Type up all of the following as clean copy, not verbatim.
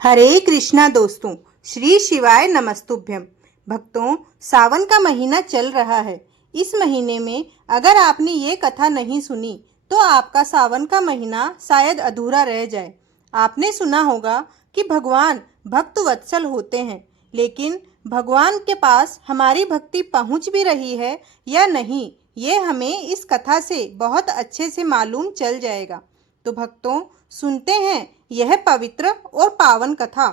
हरे कृष्णा दोस्तों, श्री शिवाय नमस्तुभ्यम। भक्तों, सावन का महीना चल रहा है। इस महीने में अगर आपने ये कथा नहीं सुनी तो आपका सावन का महीना शायद अधूरा रह जाए। आपने सुना होगा कि भगवान भक्त वत्सल होते हैं, लेकिन भगवान के पास हमारी भक्ति पहुंच भी रही है या नहीं, ये हमें इस कथा से बहुत अच्छे से मालूम चल जाएगा। तो भक्तों, सुनते हैं यह पवित्र और पावन कथा।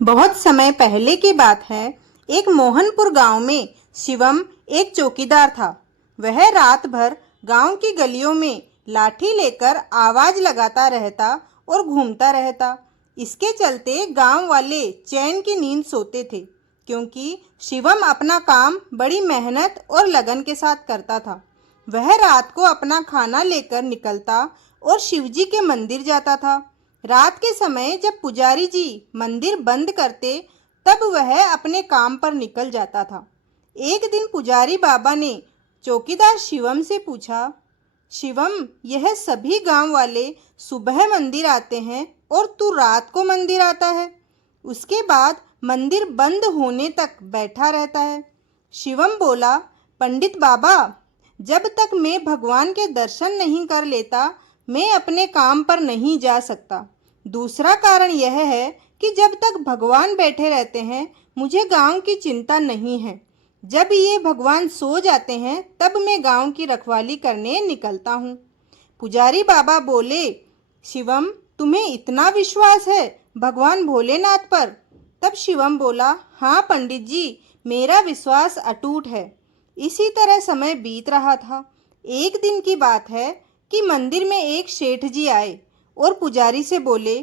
बहुत समय पहले की बात है। एक मोहनपुर गांव में शिवम एक चौकीदार था। वह रात भर गांव की गलियों में लाठी लेकर आवाज लगाता रहता और घूमता रहता। इसके चलते गांव वाले चैन की नींद सोते थे, क्योंकि शिवम अपना काम बड़ी मेहनत और लगन के साथ करता था। वह रात को अपना खाना लेकर निकलता और शिवजी के मंदिर जाता था। रात के समय जब पुजारी जी मंदिर बंद करते, तब वह अपने काम पर निकल जाता था। एक दिन पुजारी बाबा ने चौकीदार शिवम से पूछा, शिवम, यह सभी गांव वाले सुबह मंदिर आते हैं और तू रात को मंदिर आता है। उसके बाद मंदिर बंद होने तक बैठा रहता है। शिवम बोला, पंडित बाबा, जब तक मैं भगवान के दर्शन नहीं कर लेता, मैं अपने काम पर नहीं जा सकता। दूसरा कारण यह है कि जब तक भगवान बैठे रहते हैं, मुझे गांव की चिंता नहीं है। जब ये भगवान सो जाते हैं, तब मैं गांव की रखवाली करने निकलता हूँ। पुजारी बाबा बोले, शिवम, तुम्हें इतना विश्वास है भगवान भोलेनाथ पर? तब शिवम बोला, हाँ पंडित जी, मेरा विश्वास अटूट है। इसी तरह समय बीत रहा था। एक दिन की बात है कि मंदिर में एक सेठ जी आए और पुजारी से बोले,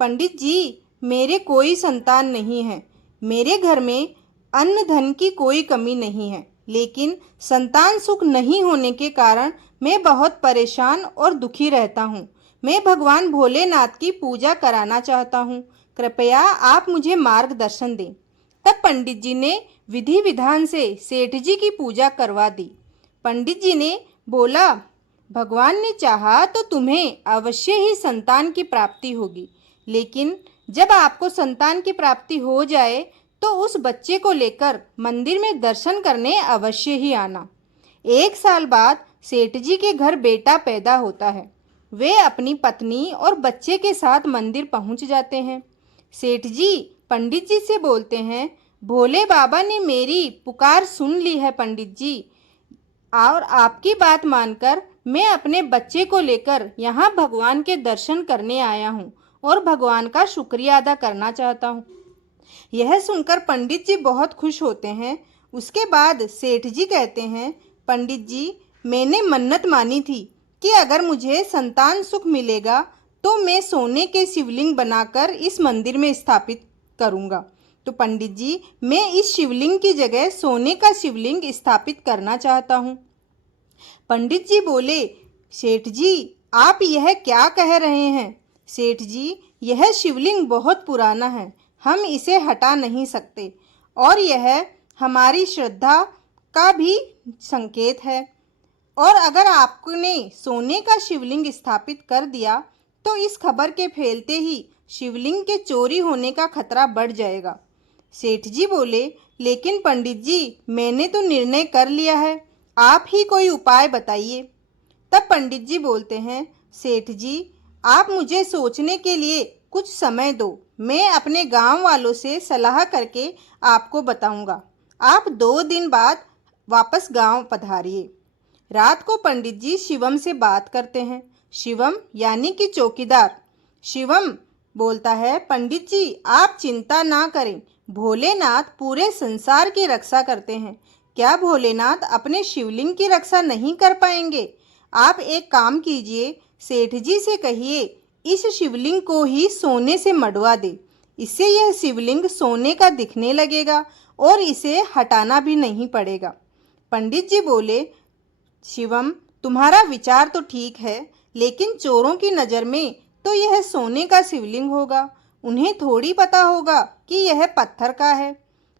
पंडित जी, मेरे कोई संतान नहीं है। मेरे घर में अन्न धन की कोई कमी नहीं है, लेकिन संतान सुख नहीं होने के कारण मैं बहुत परेशान और दुखी रहता हूँ। मैं भगवान भोलेनाथ की पूजा कराना चाहता हूँ। कृपया आप मुझे मार्गदर्शन दें। तब पंडित जी ने विधि विधान से सेठ जी की पूजा करवा दी। पंडित जी ने बोला, भगवान ने चाहा तो तुम्हें अवश्य ही संतान की प्राप्ति होगी, लेकिन जब आपको संतान की प्राप्ति हो जाए तो उस बच्चे को लेकर मंदिर में दर्शन करने अवश्य ही आना। 1 साल बाद सेठ जी के घर बेटा पैदा होता है। वे अपनी पत्नी और बच्चे के साथ मंदिर पहुंच जाते हैं। सेठ जी पंडित जी से बोलते हैं, भोले बाबा ने मेरी पुकार सुन ली है पंडित जी, और आपकी बात मानकर मैं अपने बच्चे को लेकर यहाँ भगवान के दर्शन करने आया हूँ और भगवान का शुक्रिया अदा करना चाहता हूँ। यह सुनकर पंडित जी बहुत खुश होते हैं। उसके बाद सेठ जी कहते हैं, पंडित जी, मैंने मन्नत मानी थी कि अगर मुझे संतान सुख मिलेगा तो मैं सोने के शिवलिंग बनाकर इस मंदिर में स्थापित करूँगा। तो पंडित जी, मैं इस शिवलिंग की जगह सोने का शिवलिंग स्थापित करना चाहता हूँ। पंडित जी बोले, सेठ जी, आप यह क्या कह रहे हैं? सेठ जी, यह शिवलिंग बहुत पुराना है, हम इसे हटा नहीं सकते, और यह हमारी श्रद्धा का भी संकेत है। और अगर आपने सोने का शिवलिंग स्थापित कर दिया तो इस खबर के फैलते ही शिवलिंग के चोरी होने का खतरा बढ़ जाएगा। सेठ जी बोले, लेकिन पंडित जी, मैंने तो निर्णय कर लिया है, आप ही कोई उपाय बताइए। तब पंडित जी बोलते हैं, सेठ जी, आप मुझे सोचने के लिए कुछ समय दो, मैं अपने गांव वालों से सलाह करके आपको बताऊंगा। आप 2 दिन बाद वापस गांव पधारिए। रात को पंडित जी शिवम से बात करते हैं। शिवम यानी कि चौकीदार। शिवम बोलता है, पंडित जी, आप चिंता ना करें, भोलेनाथ पूरे संसार की रक्षा करते हैं। क्या भोलेनाथ अपने शिवलिंग की रक्षा नहीं कर पाएंगे? आप एक काम कीजिए, सेठ जी से कहिए इस शिवलिंग को ही सोने से मढ़वा दे। इससे यह शिवलिंग सोने का दिखने लगेगा और इसे हटाना भी नहीं पड़ेगा। पंडित जी बोले, शिवम, तुम्हारा विचार तो ठीक है, लेकिन चोरों की नज़र में तो यह सोने का शिवलिंग होगा, उन्हें थोड़ी पता होगा कि यह पत्थर का है।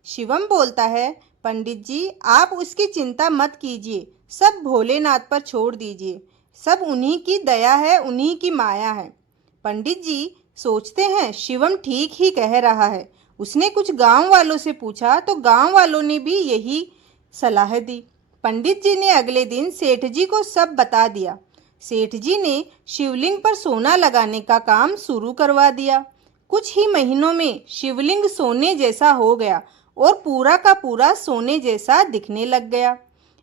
शिवम बोलता है, पंडित जी, आप उसकी चिंता मत कीजिए, सब भोलेनाथ पर छोड़ दीजिए, सब उन्हीं की दया है, उन्हीं की माया है। पंडित जी, सोचते हैं शिवम ठीक ही कह रहा है। उसने कुछ गांव वालों से पूछा तो गांव वालों ने भी यही सलाह दी। पंडित जी ने अगले दिन सेठ जी को सब बता दिया। सेठ जी ने शिवलिंग पर सोना लगाने का काम शुरू करवा दिया। कुछ ही महीनों में शिवलिंग सोने जैसा हो गया और पूरा का पूरा सोने जैसा दिखने लग गया।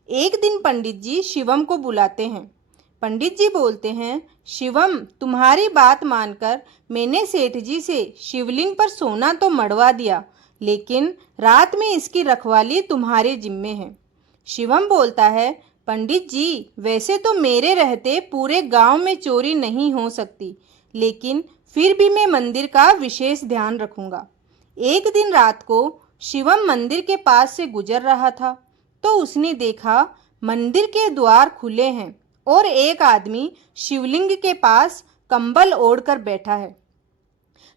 एक दिन पंडित जी शिवम को बुलाते हैं। पंडित जी बोलते हैं, शिवम, तुम्हारी बात मानकर मैंने सेठ जी से शिवलिंग पर सोना तो मढ़वा दिया, लेकिन रात में इसकी रखवाली तुम्हारे जिम्मे है। शिवम बोलता है, पंडित जी, वैसे तो मेरे रहते पूरे गांव में चोरी नहीं हो सकती, लेकिन फिर भी मैं मंदिर का विशेष ध्यान रखूंगा। एक दिन रात को शिवम मंदिर के पास से गुजर रहा था तो उसने देखा मंदिर के द्वार खुले हैं और एक आदमी शिवलिंग के पास कंबल ओढ़कर बैठा है।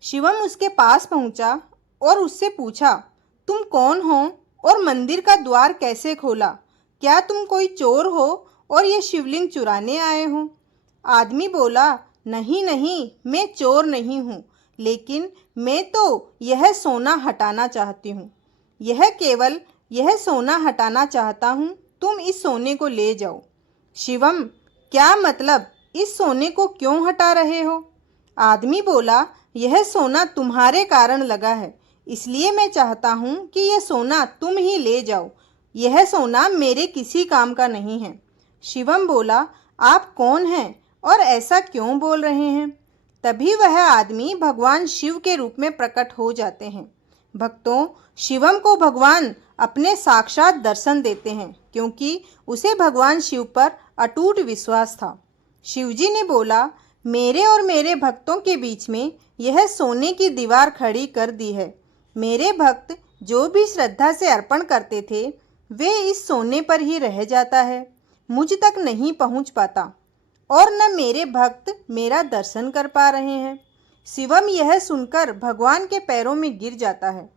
शिवम उसके पास पहुंचा और उससे पूछा, तुम कौन हो और मंदिर का द्वार कैसे खोला? क्या तुम कोई चोर हो और ये शिवलिंग चुराने आए हो? आदमी बोला, नहीं नहीं, मैं चोर नहीं हूँ, लेकिन मैं तो यह सोना हटाना चाहती हूँ। यह सोना हटाना चाहता हूँ, तुम इस सोने को ले जाओ। शिवम, क्या मतलब? इस सोने को क्यों हटा रहे हो? आदमी बोला, यह सोना तुम्हारे कारण लगा है, इसलिए मैं चाहता हूँ कि यह सोना तुम ही ले जाओ। यह सोना मेरे किसी काम का नहीं है। शिवम बोला, आप कौन हैं और ऐसा क्यों बोल रहे हैं? तभी वह आदमी भगवान शिव के रूप में प्रकट हो जाते हैं। भक्तों, शिवम को भगवान अपने साक्षात दर्शन देते हैं, क्योंकि उसे भगवान शिव पर अटूट विश्वास था। शिवजी ने बोला, मेरे और मेरे भक्तों के बीच में यह सोने की दीवार खड़ी कर दी है। मेरे भक्त जो भी श्रद्धा से अर्पण करते थे, वे इस सोने पर ही रह जाता है, मुझ तक नहीं पहुंच पाता, और न मेरे भक्त मेरा दर्शन कर पा रहे हैं। शिवम यह सुनकर भगवान के पैरों में गिर जाता है।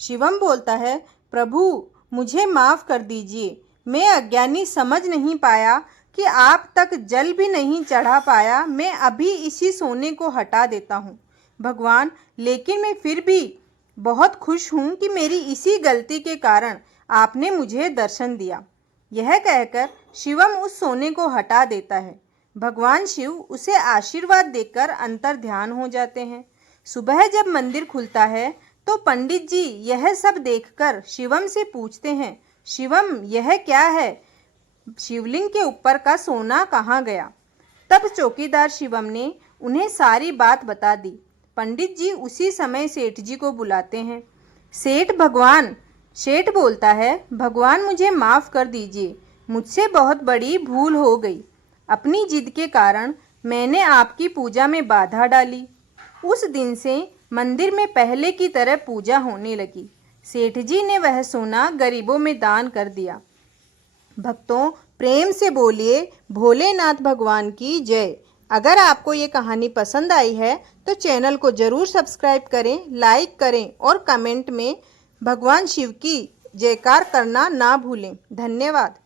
शिवम बोलता है, प्रभु, मुझे माफ़ कर दीजिए, मैं अज्ञानी समझ नहीं पाया कि आप तक जल भी नहीं चढ़ा पाया। मैं अभी इसी सोने को हटा देता हूँ भगवान, लेकिन मैं फिर भी बहुत खुश हूँ कि मेरी इसी गलती के कारण आपने मुझे दर्शन दिया। यह कहकर शिवम उस सोने को हटा देता है। भगवान शिव उसे आशीर्वाद देकर अंतर ध्यान हो जाते हैं। सुबह जब मंदिर खुलता है तो पंडित जी यह सब देखकर शिवम से पूछते हैं, शिवम, यह क्या है? शिवलिंग के ऊपर का सोना कहाँ गया? तब चौकीदार शिवम ने उन्हें सारी बात बता दी। पंडित जी उसी समय सेठ जी को बुलाते हैं। सेठ बोलता है, भगवान, मुझे माफ़ कर दीजिए, मुझसे बहुत बड़ी भूल हो गई। अपनी जिद के कारण मैंने आपकी पूजा में बाधा डाली। उस दिन से मंदिर में पहले की तरह पूजा होने लगी। सेठ जी ने वह सोना गरीबों में दान कर दिया। भक्तों, प्रेम से बोलिए, भोलेनाथ भगवान की जय। अगर आपको ये कहानी पसंद आई है तो चैनल को ज़रूर सब्सक्राइब करें, लाइक करें और कमेंट में भगवान शिव की जयकार करना ना भूलें। धन्यवाद।